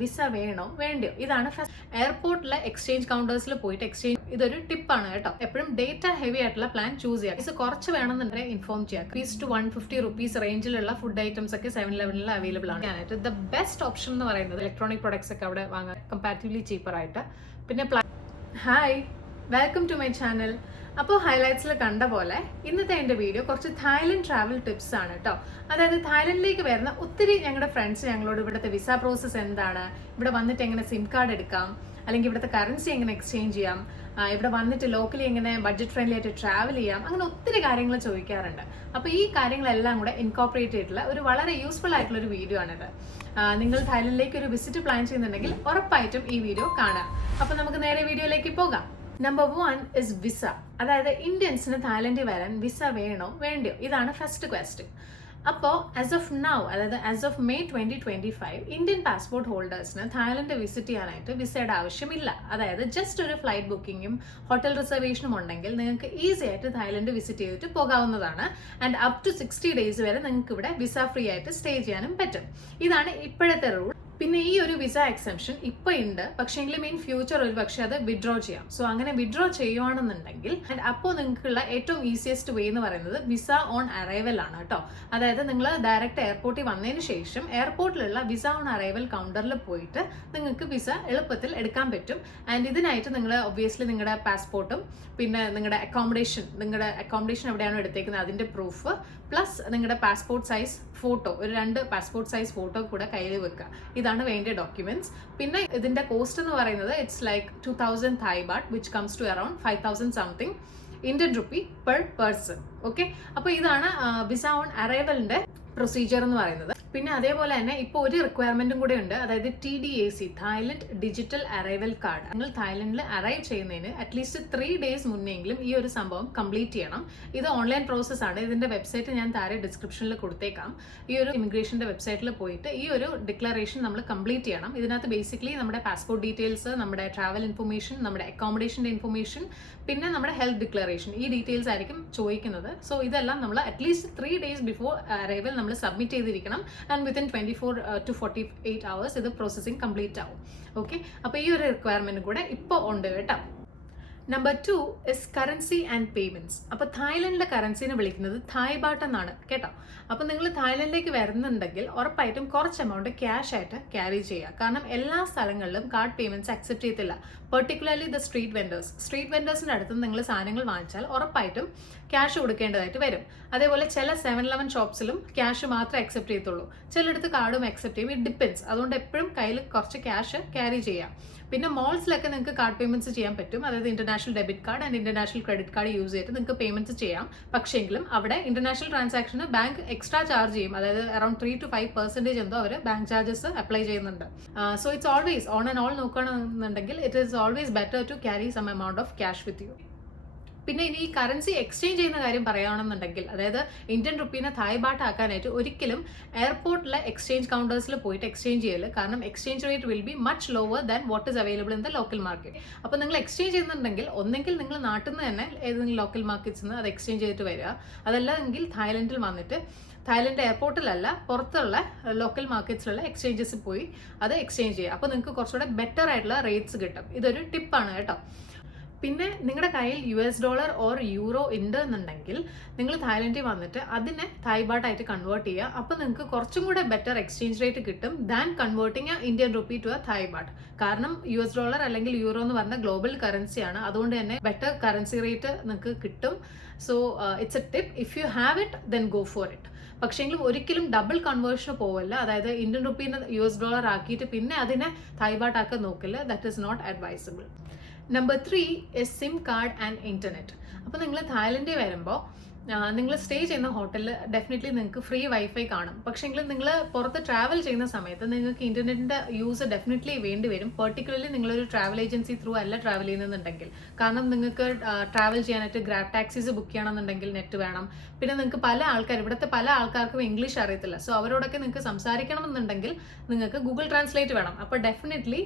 Visa വേണോ? വേണ്ടയോ? ഇതാണ് ഫസ്റ്റ് എയർപോർട്ടിലെ എക്സ്ചേഞ്ച് കൗണ്ടേഴ്സിൽ പോയിട്ട് എക്സ്ചേഞ്ച് ഇതൊരു ടിപ്പാണ് കേട്ടോ. എപ്പോഴും ഡേറ്റ ഹെവി ആയിട്ടുള്ള പ്ലാൻ ചൂസ് ചെയ്യുക. ഇത് കുറച്ച് വേണമെന്നുണ്ടെങ്കിൽ ഇൻഫോം ചെയ്യുക. Fees to one fifty rupees റേഞ്ചിലുള്ള food items ഒക്കെ സെവൻ ലെവനിൽ അവൈലബിൾ ആണ്. ഞാനായിട്ട് ദ ബെസ്റ്റ് ഓപ്ഷൻ എന്ന് പറയുന്നത് ഇലക്ട്രോണിക് പ്രൊഡക്ട്സ് ഒക്കെ അവിടെ വാങ്ങാൻ കമ്പാരിറ്റീവ്ലി ചീപ്പർ ആയിട്ട്. പിന്നെ hi welcome to my channel അപ്പോൾ ഹൈലൈറ്റ്സിൽ കണ്ട പോലെ ഇന്നത്തെ എന്റെ വീഡിയോ കുറച്ച് തായ്ലൻഡ് ട്രാവൽ ടിപ്സ് ആണ് കേട്ടോ അതായത് തായ്ലൻഡിലേക്ക് വരുന്ന ഒത്തിരി ഞങ്ങളുടെ ഫ്രണ്ട്സ് ഞങ്ങളോട് ഇവിടുത്തെ വിസ പ്രോസസ്സ് എന്താണ് ഇവിടെ വന്നിട്ട് എങ്ങനെ സിം കാർഡ് എടുക്കാം അല്ലെങ്കിൽ ഇവിടുത്തെ കറൻസി എങ്ങനെ എക്സ്ചേഞ്ച് ചെയ്യാം ഇവിടെ വന്നിട്ട് ലോക്കലി എങ്ങനെ ബഡ്ജറ്റ് ഫ്രണ്ട്ലി ആയിട്ട് ട്രാവൽ ചെയ്യാം അങ്ങനെ ഒത്തിരി കാര്യങ്ങൾ ചോദിക്കാറുണ്ട്. അപ്പോൾ ഈ കാര്യങ്ങളെല്ലാം കൂടെ ഇൻകോപ്പറേറ്റ് ചെയ്തിട്ടുള്ള ഒരു വളരെ യൂസ്ഫുൾ ആയിട്ടുള്ള ഒരു വീഡിയോ ആണിത്. നിങ്ങൾ തായ്ലൻഡിലേക്ക് ഒരു വിസിറ്റ് പ്ലാൻ ചെയ്യുന്നുണ്ടെങ്കിൽ ഉറപ്പായിട്ടും ഈ വീഡിയോ കാണാം അപ്പോൾ നമുക്ക് നേരെ വീഡിയോയിലേക്ക് പോകാം. നമ്പർ വൺ ഇസ് വിസ അതായത് ഇന്ത്യൻസിന് തായ്ലൻഡിൽ വരാൻ വിസ വേണോ? വേണ്ടയോ? ഇതാണ് ഫസ്റ്റ് ക്വസ്റ്റ്യൻ അപ്പോൾ ആസ് ഓഫ് നൗ അതായത് as of May twenty twenty five Indian passport ഹോൾഡേഴ്സിന് Thailand visit ചെയ്യാനായിട്ട് വിസയുടെ ആവശ്യമില്ല. അതായത് ജസ്റ്റ് ഒരു ഫ്ലൈറ്റ് ബുക്കിങ്ങും ഹോട്ടൽ റിസർവേഷനും ഉണ്ടെങ്കിൽ നിങ്ങൾക്ക് ഈസി ആയിട്ട് തായ്ലൻഡ് വിസിറ്റ് ചെയ്തിട്ട് പോകാവുന്നതാണ്. And up to sixty days വരെ നിങ്ങൾക്ക് ഇവിടെ വിസ ഫ്രീ ആയിട്ട് സ്റ്റേ ചെയ്യാനും പറ്റും. ഇതാണ് ഇപ്പോഴത്തെ റൂൾ പിന്നെ ഈ ഒരു വിസ എക്സംഷൻ ഇപ്പൊ ഉണ്ട് പക്ഷേങ്കിലും ഇൻ ഫ്യൂച്ചർ ഒരു പക്ഷേ അത് വിഡ്രോ ചെയ്യാം. സോ അങ്ങനെ വിഡ്രോ ചെയ്യുവാണെന്നുണ്ടെങ്കിൽ അപ്പോൾ നിങ്ങൾക്കുള്ള ഏറ്റവും ഈസിയസ്റ്റ് വേ എന്ന് പറയുന്നത് വിസ ഓൺ അറൈവൽ ആണ് കേട്ടോ. അതായത് നിങ്ങൾ ഡയറക്റ്റ് എയർപോർട്ടിൽ വന്നതിന് ശേഷം എയർപോർട്ടിലുള്ള വിസ ഓൺ അറൈവൽ കൗണ്ടറിൽ പോയിട്ട് നിങ്ങൾക്ക് വിസ എളുപ്പത്തിൽ എടുക്കാൻ പറ്റും. ആൻഡ് ഇതിനായിട്ട് നിങ്ങൾ ഒബ്വിയസ്ലി നിങ്ങളുടെ പാസ്പോർട്ടും പിന്നെ നിങ്ങളുടെ അക്കോമഡേഷൻ നിങ്ങളുടെ അക്കോമഡേഷൻ എവിടെയാണോ എടുത്തേക്കുന്നത് അതിന്റെ പ്രൂഫ് പ്ലസ് നിങ്ങളുടെ പാസ്പോർട്ട് സൈസ് ഫോട്ടോ ഒരു രണ്ട് പാസ്പോർട്ട് സൈസ് ഫോട്ടോ കൂടെ കയ്യിൽ വെക്കുക. ഇതാണ് വേണ്ട ഡോക്യുമെന്റ്സ് പിന്നെ ഇതിന്റെ കോസ്റ്റ് എന്ന് പറയുന്നത് it's like two thousand Thai baht which comes to around five thousand something Indian rupee per person okay അപ്പോൾ ഇതാണ് വിസ ഓൺ അറൈവലിന്റെ പ്രൊസീജിയർ എന്ന് പറയുന്നത്. പിന്നെ അതേപോലെ തന്നെ ഇപ്പോൾ ഒരു റിക്വയർമെന്റും കൂടെ ഉണ്ട്. അതായത് T D A C Thailand digital arrival card നിങ്ങൾ തായ്ലൻഡിൽ അറൈവ് ചെയ്യുന്നതിന് അറ്റ്ലീസ്റ്റ് ത്രീ ഡേയ്സ് മുന്നെങ്കിലും ഈ ഒരു സംഭവം കംപ്ലീറ്റ് ചെയ്യണം. ഇത് ഓൺലൈൻ പ്രോസസ് ആണ്. ഇതിന്റെ വെബ്സൈറ്റ് ഞാൻ താഴെ ഡിസ്ക്രിപ്ഷനിൽ കൊടുത്തേക്കാം. ഈ ഒരു ഇമിഗ്രേഷന്റെ വെബ്സൈറ്റിൽ പോയിട്ട് ഈ ഒരു ഡിക്ലറേഷൻ നമ്മൾ കംപ്ലീറ്റ് ചെയ്യണം. ഇതിനകത്ത് ബേസിക്കലി നമ്മുടെ പാസ്പോർട്ട് ഡീറ്റെയിൽസ് നമ്മുടെ ട്രാവൽ ഇൻഫർമേഷൻ നമ്മുടെ അക്കോമഡേഷന്റെ ഇൻഫർമേഷൻ പിന്നെ നമ്മുടെ ഹെൽത്ത് ഡിക്ലറേഷൻ ഈ ഡീറ്റെയിൽസ് ആയിരിക്കും ചോദിക്കുന്നത്. സോ ഇതെല്ലാം നമ്മൾ at least three days before arrival നമ്മൾ സബ്മിറ്റ് ചെയ്തിരിക്കണം. And within twenty four to forty eight hours ഇത് പ്രോസസ്സിംഗ് കംപ്ലീറ്റ് ആവും. ഓക്കെ അപ്പോൾ ഈ ഒരു റിക്വയർമെന്റ് കൂടെ ഇപ്പോൾ ഉണ്ട് കേട്ടോ. Number two is currency and payments അപ്പോൾ തായ്ലൻഡിലെ കറൻസിനെ വിളിക്കുന്നത് തായ് ബാട്ട് എന്നാണ് കേട്ടോ. അപ്പോൾ നിങ്ങൾ തായ്ലൻഡിലേക്ക് വരുന്നുണ്ടെങ്കിൽ ഉറപ്പായിട്ടും കുറച്ച് എമൗണ്ട് ക്യാഷ് ആയിട്ട് ക്യാരി ചെയ്യുക. കാരണം എല്ലാ സ്ഥലങ്ങളിലും കാർഡ് പേയ്മെന്റ്സ് അക്സെപ്റ്റ് ചെയ്യത്തില്ല. Particularly the street vendors street വെൻഡേഴ്സിന്റെ അടുത്ത് നിങ്ങൾ സാധനങ്ങൾ വാങ്ങിച്ചാൽ ഉറപ്പായിട്ടും ക്യാഷ് കൊടുക്കേണ്ടതായിട്ട് വരും. അതേപോലെ ചില സെവൻ ഇലവൻ ഷോപ്സിലും ക്യാഷ് മാത്രമേ അക്സെപ്റ്റ് ചെയ്യത്തുള്ളൂ. ചിലയിടത്ത് കാർഡും അക്സെപ്റ്റ് ചെയ്യും. ഇറ്റ് ഡിപ്പെൻസ് അതുകൊണ്ട് എപ്പോഴും കയ്യിൽ കുറച്ച് ക്യാഷ് ക്യാരി ചെയ്യാം. പിന്നെ മോൾസിലൊക്കെ നിങ്ങൾക്ക് കാർഡ് പേയ്മെന്റ്സ് ചെയ്യാൻ പറ്റും. അതായത് international debit card and international credit card use ചെയ്തിട്ട് നിങ്ങൾക്ക് പേയ്മെന്റ്സ് ചെയ്യാം. പക്ഷേങ്കിലും അവിടെ ഇന്റർനാഷണൽ ട്രാൻസാക്ഷന് ബാങ്ക് എക്സ്ട്രാ ചാർജ് ചെയ്യും. അതായത് around three to five percentage എന്തോ അവർ ബാങ്ക് ചാർജസ് അപ്ലൈ ചെയ്യുന്നുണ്ട്. So it's always on and all നോക്കുകയാണെന്നുണ്ടെങ്കിൽ it is always better to carry some amount of cash with you പിന്നെ ഇനി ഈ കറൻസി എക്സ്ചേഞ്ച് ചെയ്യുന്ന കാര്യം പറയുകയാണെന്നുണ്ടെങ്കിൽ അതായത് ഇന്ത്യൻ റുപ്പീനെ തായ് ബാട്ടാക്കാനായിട്ട് ഒരിക്കലും എയർപോർട്ടിലെ എക്സ്ചേഞ്ച് കൗണ്ടേഴ്സിൽ പോയിട്ട് എക്സ്ചേഞ്ച് ചെയ്യൽ. കാരണം exchange rate will be much lower than what is available in the local market അപ്പോൾ നിങ്ങൾ എക്സ്ചേഞ്ച് ചെയ്യുന്നുണ്ടെങ്കിൽ ഒന്നെങ്കിൽ നിങ്ങൾ നാട്ടിൽ നിന്ന് തന്നെ ഏതെങ്കിലും ലോക്കൽ മാർക്കറ്റ്സ് നിന്ന് അത് എക്സ്ചേഞ്ച് ചെയ്തിട്ട് വരിക. അതല്ലെങ്കിൽ തായ്ലൻഡിൽ വന്നിട്ട് തായ്ലൻഡ് എയർപോർട്ടിലല്ല പുറത്തുള്ള ലോക്കൽ മാർക്കറ്റ്സിലുള്ള എക്സ്ചേഞ്ചസ് പോയി അത് എക്സ്ചേഞ്ച് ചെയ്യുക. അപ്പോൾ നിങ്ങൾക്ക് കുറച്ചുകൂടെ ബെറ്റർ ആയിട്ടുള്ള റേറ്റ്സ് കിട്ടും. ഇതൊരു ടിപ്പാണ് കേട്ടോ. പിന്നെ നിങ്ങളുടെ കയ്യിൽ U S dollar or euro ഉണ്ട് എന്നുണ്ടെങ്കിൽ നിങ്ങൾ തായ്ലൻഡിൽ വന്നിട്ട് അതിനെ തായ് ബാട്ടായിട്ട് കൺവേർട്ട് ചെയ്യുക. അപ്പോൾ നിങ്ങൾക്ക് കുറച്ചും കൂടെ ബെറ്റർ എക്സ്ചേഞ്ച് റേറ്റ് കിട്ടും than converting a Indian rupee to a Thai baht കാരണം യു എസ് ഡോളർ അല്ലെങ്കിൽ യൂറോ എന്ന് പറഞ്ഞ ഗ്ലോബൽ കറൻസിയാണ് അതുകൊണ്ട് തന്നെ ബെറ്റർ കറൻസി റേറ്റ് നിങ്ങൾക്ക് കിട്ടും. So it's a tip if you have it then go for it പക്ഷേങ്കിലും ഒരിക്കലും ഡബിൾ കൺവേർഷൻ പോവല്ല. അതായത് ഇന്ത്യൻ റുപ്പീനെ യു എസ് ഡോളർ ആക്കിയിട്ട് പിന്നെ അതിനെ തായ്ബാട്ടാക്കാൻ നോക്കില്ല that is not advisable number three is SIM card and internet അപ്പോൾ നിങ്ങൾ തായ്ലൻഡിൽ വരുമ്പോൾ നിങ്ങൾ സ്റ്റേ ചെയ്യുന്ന ഹോട്ടലിൽ ഡെഫിനറ്റ്ലി നിങ്ങൾക്ക് ഫ്രീ വൈഫൈ കാണും. പക്ഷേങ്കിൽ നിങ്ങൾ പുറത്ത് ട്രാവൽ ചെയ്യുന്ന സമയത്ത് നിങ്ങൾക്ക് ഇന്റർനെറ്റിന്റെ യൂസ് ഡെഫിനറ്റ്ലി വേണ്ടി വരും. പെർട്ടിക്കുലർലി നിങ്ങളൊരു ട്രാവൽ ഏജൻസി ത്രൂ അല്ല ട്രാവൽ ചെയ്യുന്നുണ്ടെങ്കിൽ. കാരണം നിങ്ങൾക്ക് ട്രാവൽ ചെയ്യാനായിട്ട് ഗ്രാബ് ടാക്സീസ് ബുക്ക് ചെയ്യണമെന്നുണ്ടെങ്കിൽ നെറ്റ് വേണം. പിന്നെ നിങ്ങൾക്ക് പല ആൾക്കാർ ഇവിടുത്തെ പല ആൾക്കാർക്കും ഇംഗ്ലീഷ് അറിയത്തില്ല. സോ അവരോടൊക്കെ നിങ്ങൾക്ക് സംസാരിക്കണമെന്നുണ്ടെങ്കിൽ നിങ്ങൾക്ക് ഗൂഗിൾ ട്രാൻസ്ലേറ്റ് വേണം. അപ്പോൾ ഡെഫിനറ്റ്ലി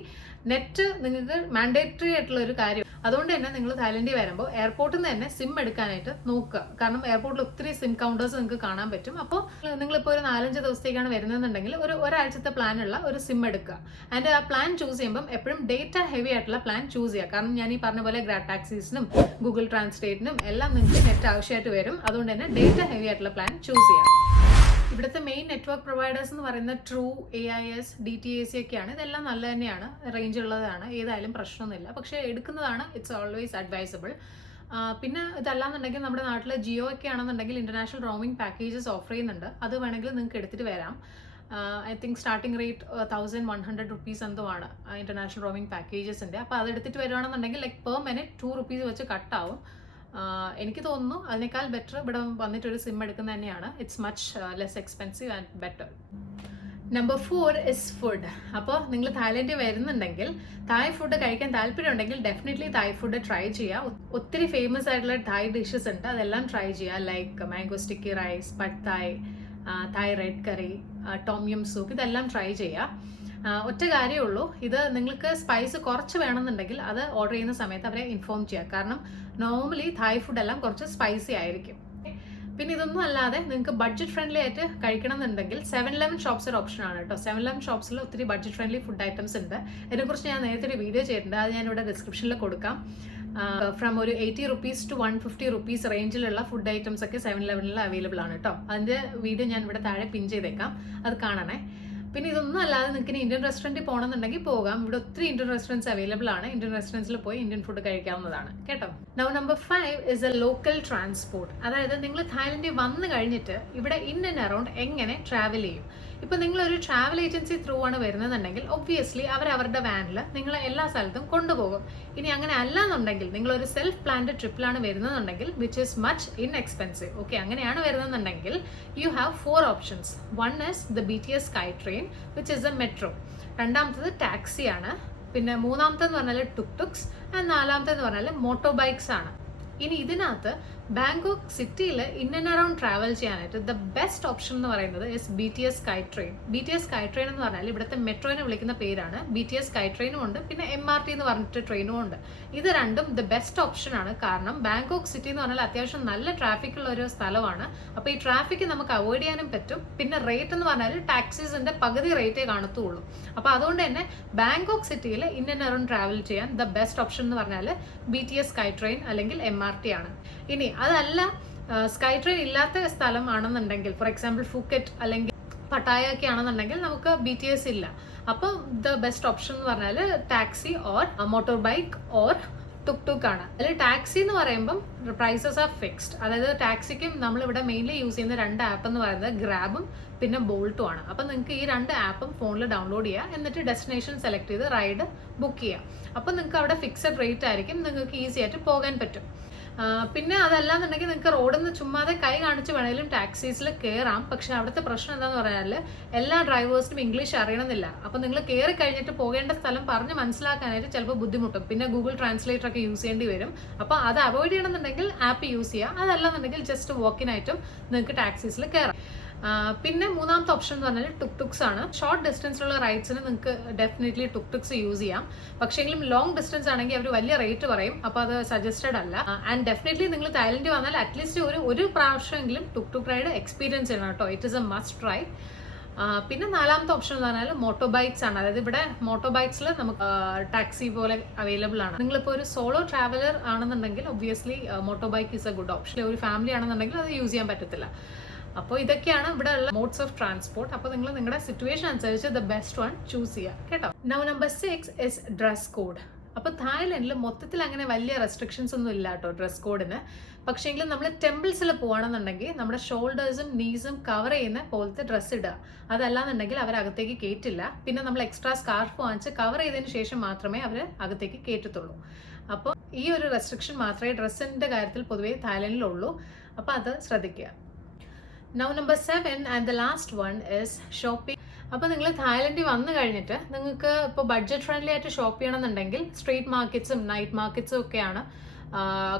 നെറ്റ് നിങ്ങൾക്ക് മാൻഡേറ്ററി ആയിട്ടുള്ള ഒരു കാര്യം. അതുകൊണ്ട് തന്നെ നിങ്ങൾ തായ്ലൻഡിൽ വരുമ്പോൾ എയർപോർട്ടിൽ നിന്ന് തന്നെ സിം എടുക്കാനായിട്ട് നോക്കുക. കാരണം എയർപോർട്ടിൽ ഒത്തിരി സിം കൗണ്ടേഴ്സ് നിങ്ങൾക്ക് കാണാൻ പറ്റും. അപ്പോൾ നിങ്ങളിപ്പോൾ ഒരു നാലഞ്ച് ദിവസത്തേക്കാണ് വരുന്നതെന്നുണ്ടെങ്കിൽ ഒരു ഒരാഴ്ചത്തെ പ്ലാനുള്ള ഒരു സിം എടുക്കുക. ആൻഡ് ആ പ്ലാൻ ചൂസ് ചെയ്യുമ്പം എപ്പോഴും ഡേറ്റ ഹെവി ആയിട്ടുള്ള പ്ലാൻ ചൂസ് ചെയ്യുക. കാരണം ഞാൻ ഈ പറഞ്ഞ പോലെ ഗ്രാ ടാക്സീസിനും ഗൂഗിൾ ട്രാൻസ്ലേറ്റിനും എല്ലാം നിങ്ങൾക്ക് നെറ്റ് ആവശ്യമായിട്ട് വരും. അതുകൊണ്ട് തന്നെ ഡേറ്റ ഹെവി ആയിട്ടുള്ള പ്ലാൻ ചൂസ് ചെയ്യാം ഇവിടുത്തെ മെയിൻ നെറ്റ്വർക്ക് പ്രൊവൈഡേഴ്സ് എന്ന് പറയുന്നത് True A I S D T A C ഒക്കെയാണ്. ഇതെല്ലാം നല്ല തന്നെയാണ്. റേഞ്ച് ഉള്ളതാണ്. ഏതായാലും പ്രശ്നമൊന്നുമില്ല. പക്ഷേ എടുക്കുന്നതാണ്. ഇറ്റ്സ് ഓൾവേസ് അഡ്വൈസബിൾ പിന്നെ ഇതല്ലാന്നുണ്ടെങ്കിൽ നമ്മുടെ നാട്ടിൽ ജിയോ ഒക്കെ ആണെന്നുണ്ടെങ്കിൽ ഇന്റർനാഷണൽ റോമിംഗ് പാക്കേജസ് ഓഫർ ചെയ്യുന്നുണ്ട്. അത് വേണമെങ്കിൽ നിങ്ങൾക്ക് എടുത്തിട്ട് വരാം. I think starting rate thousand one hundred rupees എന്തോ ആണ് ഇന്റർനാഷണൽ റോമിംഗ് പാക്കേജസിന്റെ അപ്പോൾ അത് എടുത്തിട്ട് വരുവാണെന്നുണ്ടെങ്കിൽ like per minute two rupees വെച്ച് കട്ടാവും എനിക്ക് തോന്നുന്നു അതിനേക്കാൾ ബെറ്റർ ഇവിടെ വന്നിട്ട് ഒരു സിം എടുക്കുന്നത് തന്നെയാണ്. It's much less expensive and better number four is food അപ്പോൾ നിങ്ങൾ തായ്ലൻഡിൽ വരുന്നുണ്ടെങ്കിൽ തായ് ഫുഡ് കഴിക്കാൻ താല്പര്യമുണ്ടെങ്കിൽ ഡെഫിനറ്റ്ലി തായ് ഫുഡ് ട്രൈ ചെയ്യുക ഒത്തിരി ഫേമസ് ആയിട്ടുള്ള തായ് ഡിഷസ് ഉണ്ട്. അതെല്ലാം ട്രൈ ചെയ്യുക like mango sticky rice pad Thai red curry tom yum soup ഇതെല്ലാം ട്രൈ ചെയ്യുക ഒറ്റ കാര്യമേ ഉള്ളൂ. ഇത് നിങ്ങൾക്ക് സ്പൈസ് കുറച്ച് വേണമെന്നുണ്ടെങ്കിൽ അത് ഓർഡർ ചെയ്യുന്ന സമയത്ത് അവരെ ഇൻഫോം ചെയ്യുക. കാരണം നോർമലി തായ് ഫുഡ് എല്ലാം കുറച്ച് സ്പൈസി ആയിരിക്കും. പിന്നെ ഇതൊന്നും അല്ലാതെ നിങ്ങൾക്ക് ബഡ്ജറ്റ് ഫ്രണ്ട്ലി ആയിട്ട് കഴിക്കണം എന്നുണ്ടെങ്കിൽ സെവൻ ലെവൻ ഷോപ്സ് ഒരു ഓപ്ഷൻ ആണ് കേട്ടോ. സെവൻ ലെവൻ ഷോപ്സിൽ ഒത്തിരി ബഡ്ജറ്റ് ഫ്രണ്ട്ലി ഫുഡ് ഐറ്റംസ് ഉണ്ട്. ഇതിനെക്കുറിച്ച് ഞാൻ നേരത്തെ ഒരു വീഡിയോ ചെയ്തിട്ടുണ്ട്. അത് ഞാൻ ഇവിടെ ഡിസ്ക്രിപ്ഷനിൽ കൊടുക്കാം. ഫ്രം ഒരു eighty rupees to one fifty rupees റേഞ്ചിലുള്ള food items ഒക്കെ സെവൻ ലെവനിൽ അവൈലബിൾ ആണ് കേട്ടോ. അതിന്റെ വീഡിയോ ഞാൻ ഇവിടെ താഴെ പിൻ ചെയ്തേക്കാം. അത് കാണണേ. പിന്നെ ഇതൊന്നും അല്ലാതെ നിങ്ങൾക്ക് ഇന്ത്യൻ റെസ്റ്റോറന്റിൽ പോകണമെന്നുണ്ടെങ്കിൽ പോകാം. ഇവിടെ ഒത്തിരി ഇന്ത്യൻ റെസ്റ്റോറന്റ്സ് അവൈലബിൾ ആണ്. ഇന്ത്യൻ റെസ്റ്റോറന്റ്സിൽ പോയി ഇന്ത്യൻ ഫുഡ് കഴിക്കാവുന്നതാണ്. കേട്ടോ? Now number five is a local transport അതായത് നിങ്ങൾ തായ്ലൻഡിൽ വന്നു കഴിഞ്ഞിട്ട് ഇവിടെ ഇൻ ആൻഡ് അറൗണ്ട് എങ്ങനെ ട്രാവൽ ചെയ്യും? ഇപ്പൊ നിങ്ങൾ ഒരു ട്രാവൽ ഏജൻസി ത്രൂ ആണ് വരുന്നതെന്നുണ്ടെങ്കിൽ ഒബ്വിയസ്ലി അവർ അവരുടെ വാനിൽ നിങ്ങളെ എല്ലാ സ്ഥലത്തും കൊണ്ടുപോകും. ഇനി അങ്ങനെ അല്ലാന്നുണ്ടെങ്കിൽ നിങ്ങൾ ഒരു സെൽഫ് പ്ലാൻഡ് ട്രിപ്പിലാണ് വരുന്നതെന്നുണ്ടെങ്കിൽ which is much inexpensive okay അങ്ങനെയാണ് വരുന്നതെന്നുണ്ടെങ്കിൽ you have four options one is the B T S sky train which is a metro രണ്ടാമത്തത് ടാക്സിയാണ് പിന്നെ മൂന്നാമത്തെന്ന് പറഞ്ഞാൽ ടുക് ടുക്സ് ആൻഡ് നാലാമത്തെന്ന് പറഞ്ഞാൽ മോട്ടോ ബൈക്സ് ആണ്. ഇനി ഇതിനകത്ത് ബാങ്കോക്ക് സിറ്റിയിൽ ഇൻ ആൻഡ് അറൌണ്ട് ട്രാവൽ ചെയ്യാനായിട്ട് ദ ബെസ്റ്റ് ഓപ്ഷൻ എന്ന് പറയുന്നത് is B T S sky train B T S sky train എന്ന് പറഞ്ഞാൽ ഇവിടുത്തെ മെട്രോനെ വിളിക്കുന്ന പേരാണ്. ബി ടി എസ് സ്കൈ ട്രെയിനും ഉണ്ട്. പിന്നെ എം ആർ ടി എന്ന് പറഞ്ഞിട്ട് ട്രെയിനും ഉണ്ട്. ഇത് രണ്ടും ദ ബെസ്റ്റ് ഓപ്ഷൻ ആണ്. കാരണം ബാങ്കോക്ക് സിറ്റി എന്ന് പറഞ്ഞാൽ അത്യാവശ്യം നല്ല ട്രാഫിക് ഉള്ള ഒരു സ്ഥലമാണ്. അപ്പോൾ ഈ ട്രാഫിക് നമുക്ക് അവോയ്ഡ് ചെയ്യാനും പറ്റും. പിന്നെ റേറ്റ് എന്ന് പറഞ്ഞാൽ ടാക്സീസിന്റെ പകുതി റേറ്റേ കാണത്തുള്ളൂ. അപ്പോൾ അതുകൊണ്ട് തന്നെ ബാങ്കോക്ക് സിറ്റിയിൽ ഇൻ ആൻഡ് അറൌണ്ട് ട്രാവൽ ചെയ്യാൻ ദ ബെസ്റ്റ് ഓപ്ഷൻ എന്ന് പറഞ്ഞാൽ B T S sky train അല്ലെങ്കിൽ എം ആർ ടി ആണ്. ഇനി അതല്ല സ്കൈ ട്രെയിൻ ഇല്ലാത്ത സ്ഥലമാണെന്നുണ്ടെങ്കിൽ ഫോർ എക്സാമ്പിൾ ഫുക്കറ്റ് അല്ലെങ്കിൽ പട്ടായ ഒക്കെ ആണെന്നുണ്ടെങ്കിൽ നമുക്ക് ബി ടി എസ് ഇല്ല. അപ്പോൾ ദ ബെസ്റ്റ് ഓപ്ഷൻ എന്ന് പറഞ്ഞാൽ taxi or motor bike or tuk tuk ആണ്. അതിൽ ടാക്സി എന്ന് പറയുമ്പം പ്രൈസസ് ആർ ഫിക്സ്ഡ് അതായത് ടാക്സിക്കും നമ്മളിവിടെ മെയിൻലി യൂസ് ചെയ്യുന്ന രണ്ട് ആപ്പ് എന്ന് പറയുന്നത് ഗ്രാബും പിന്നെ ബോൾട്ടും ആണ്. അപ്പം നിങ്ങൾക്ക് ഈ രണ്ട് ആപ്പും ഫോണിൽ ഡൗൺലോഡ് ചെയ്യുക എന്നിട്ട് ഡെസ്റ്റിനേഷൻ സെലക്ട് ചെയ്ത് റൈഡ് ബുക്ക് ചെയ്യുക അപ്പം നിങ്ങൾക്ക് അവിടെ ഫിക്സഡ് റേറ്റ് ആയിരിക്കും. നിങ്ങൾക്ക് ഈസി ആയിട്ട് പോകാൻ പറ്റും. പിന്നെ അതല്ലാന്നുണ്ടെങ്കിൽ നിങ്ങൾക്ക് റോഡിൽ നിന്ന് ചുമ്മാതെ കൈ കാണിച്ച് വേണമെങ്കിലും ടാക്സീസിൽ കയറാം പക്ഷെ അവിടുത്തെ പ്രശ്നം എന്താന്ന് പറഞ്ഞാൽ എല്ലാ ഡ്രൈവേഴ്സിനും ഇംഗ്ലീഷ് അറിയണമെന്നില്ല. അപ്പം നിങ്ങൾ കയറി കഴിഞ്ഞിട്ട് പോകേണ്ട സ്ഥലം പറഞ്ഞ് മനസ്സിലാക്കാനായിട്ട് ചിലപ്പോൾ ബുദ്ധിമുട്ടും. പിന്നെ ഗൂഗിൾ ട്രാൻസ്ലേറ്റർ ഒക്കെ യൂസ് ചെയ്യേണ്ടി വരും. അപ്പോൾ അത് അവോയ്ഡ് ചെയ്യണമെന്നുണ്ടെങ്കിൽ ആപ്പ് യൂസ് ചെയ്യുക. അതല്ലാന്നുണ്ടെങ്കിൽ ജസ്റ്റ് വാക്കിനായിട്ടും നിങ്ങൾക്ക് ടാക്സീസിൽ കയറാം പിന്നെ മൂന്നാമത്തെ ഓപ്ഷൻ എന്ന് പറഞ്ഞാൽ ടുക് ടുക്സ് ആണ് ഷോർട്ട് ഡിസ്റ്റൻസിലുള്ള റൈഡ്സിന് നിങ്ങൾക്ക് ഡെഫിനറ്റ്ലി ടുക് ടുക്സ് യൂസ് ചെയ്യാം. പക്ഷേങ്കിലും ലോങ് ഡിസ്റ്റൻസ് ആണെങ്കിൽ അവർ വലിയ റേറ്റ് പറയും. അപ്പോൾ അത് സജസ്റ്റഡ് അല്ല. ആൻഡ് ഡെഫിനറ്റ്ലി നിങ്ങൾ തായ്ലൻഡ് വന്നാൽ അറ്റ്ലീസ്റ്റ് ഒരു ഒരു പ്രാവശ്യമെങ്കിലും ടുക് ടുക് റൈഡ് എക്സ്പീരിയൻസ് ചെയ്യണം കേട്ടോ. It is a must try പിന്നെ നാലാമത്തെ ഓപ്ഷൻ എന്ന് പറഞ്ഞാൽ മോട്ടോ ബൈക്സ് ആണ്. അതായത് ഇവിടെ മോട്ടോ ബൈക്സിൽ നമുക്ക് ടാക്സി പോലെ അവൈലബിൾ ആണ്. നിങ്ങളിപ്പോൾ ഒരു സോളോ ട്രാവലർ ആണെന്നുണ്ടെങ്കിൽ obviously moto bike is a good option ഒരു ഫാമിലി ആണെന്നുണ്ടെങ്കിൽ അത് യൂസ് ചെയ്യാൻ പറ്റത്തില്ല. അപ്പോൾ ഇതൊക്കെയാണ് ഇവിടെ ഉള്ള മോഡ്സ് ഓഫ് ട്രാൻസ്പോർട്ട് അപ്പോൾ നിങ്ങൾ നിങ്ങളുടെ സിറ്റുവേഷൻ അനുസരിച്ച് ദ ബെസ്റ്റ് വൺ ചൂസ് ചെയ്യുക. കേട്ടോ? Now number six is dress code അപ്പോൾ തായ്ലൻഡിൽ മൊത്തത്തിൽ അങ്ങനെ വലിയ റെസ്ട്രിക്ഷൻസ് ഒന്നും ഇല്ല കേട്ടോ ഡ്രസ് കോഡിന് പക്ഷേങ്കിൽ നമ്മൾ ടെമ്പിൾസിൽ പോകണമെന്നുണ്ടെങ്കിൽ നമ്മുടെ ഷോൾഡേഴ്സും നീസും കവർ ചെയ്യുന്ന പോലത്തെ ഡ്രസ്സ് ഇടുക. അതല്ലാന്നുണ്ടെങ്കിൽ അവർ അകത്തേക്ക് കയറ്റില്ല പിന്നെ നമ്മൾ എക്സ്ട്രാ സ്കാർഫ് വാങ്ങിച്ച് കവർ ചെയ്തതിന് ശേഷം മാത്രമേ അവർ അകത്തേക്ക് കയറ്റത്തുള്ളൂ അപ്പോൾ ഈ ഒരു റെസ്ട്രിക്ഷൻ മാത്രമേ ഡ്രസ്സിന്റെ കാര്യത്തിൽ പൊതുവേ തായ്ലൻഡിലുള്ളൂ. അപ്പോൾ അത് ശ്രദ്ധിക്കുക. Now number seven and the last one is shopping അപ്പോൾ നിങ്ങൾ തായ്ലൻഡിൽ വന്നു കഴിഞ്ഞിട്ട് നിങ്ങൾക്ക് ഇപ്പോൾ ബഡ്ജറ്റ് ഫ്രണ്ട്ലി ആയിട്ട് ഷോപ്പ് ചെയ്യണമെന്നുണ്ടെങ്കിൽ സ്ട്രീറ്റ് മാർക്കറ്റ്സും നൈറ്റ് മാർക്കറ്റ്സും ഒക്കെയാണ്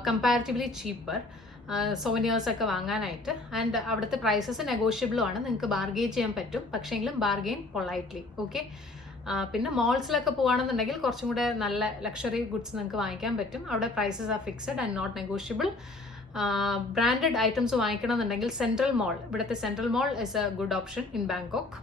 കമ്പാരിറ്റീവ്ലി ചീപ്പർ സോനിയേഴ്സ് ഒക്കെ വാങ്ങാനായിട്ട്. ആൻഡ് അവിടുത്തെ പ്രൈസസ് നെഗോഷ്യബിളും ആണ്. നിങ്ങൾക്ക് ബാർഗെയിൻ ചെയ്യാൻ പറ്റും. പക്ഷേങ്കിലും ബാർഗെയിൻ പൊളൈറ്റ്ലി ഓക്കെ പിന്നെ മോൾസിലൊക്കെ പോകുകയാണെന്നുണ്ടെങ്കിൽ കുറച്ചും കൂടെ നല്ല ലക്ഷറി ഗുഡ്സ് നിങ്ങൾക്ക് വാങ്ങിക്കാൻ പറ്റും. അവിടെ prices are fixed and not negotiable branded items വാങ്ങിക്കണമെന്നുണ്ടെങ്കിൽ central mall ഇവിടുത്തെ central mall is a good option in Bangkok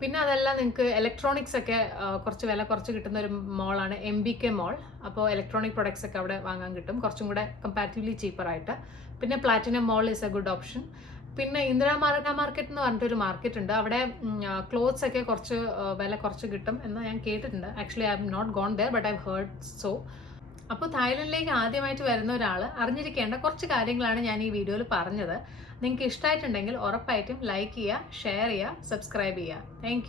പിന്നെ അതെല്ലാം നിങ്ങൾക്ക് ഇലക്ട്രോണിക്സ് ഒക്കെ കുറച്ച് വില കുറച്ച് കിട്ടുന്ന ഒരു മോളാണ് എം ബി കെ മോൾ അപ്പോൾ ഇലക്ട്രോണിക് പ്രൊഡക്ട്സ് ഒക്കെ അവിടെ വാങ്ങാൻ കിട്ടും. കുറച്ചും കൂടെ കമ്പാരിറ്റീവ്ലി ചീപ്പറായിട്ട് പിന്നെ platinum mall is a good option പിന്നെ ഇന്ദിരാ മാർഗ മാർക്കറ്റ് എന്ന് പറഞ്ഞിട്ടൊരു മാർക്കറ്റ് ഉണ്ട്. അവിടെ ക്ലോത്ത്സ് ഒക്കെ കുറച്ച് വില കുറച്ച് കിട്ടും എന്ന് ഞാൻ കേട്ടിട്ടുണ്ട്. Actually I have not gone there but I heard so അപ്പോൾ തായ്ലൻഡിലേക്ക് ആദ്യമായിട്ട് വരുന്ന ഒരാൾ അറിഞ്ഞിരിക്കേണ്ട കുറച്ച് കാര്യങ്ങളാണ് ഞാൻ ഈ വീഡിയോയിൽ പറഞ്ഞത്. നിങ്ങൾക്ക് ഇഷ്ടമായിട്ടുണ്ടെങ്കിൽ ഉറപ്പായിട്ടും ലൈക്ക് ചെയ്യുക ഷെയർ ചെയ്യുക സബ്സ്ക്രൈബ് ചെയ്യുക. താങ്ക്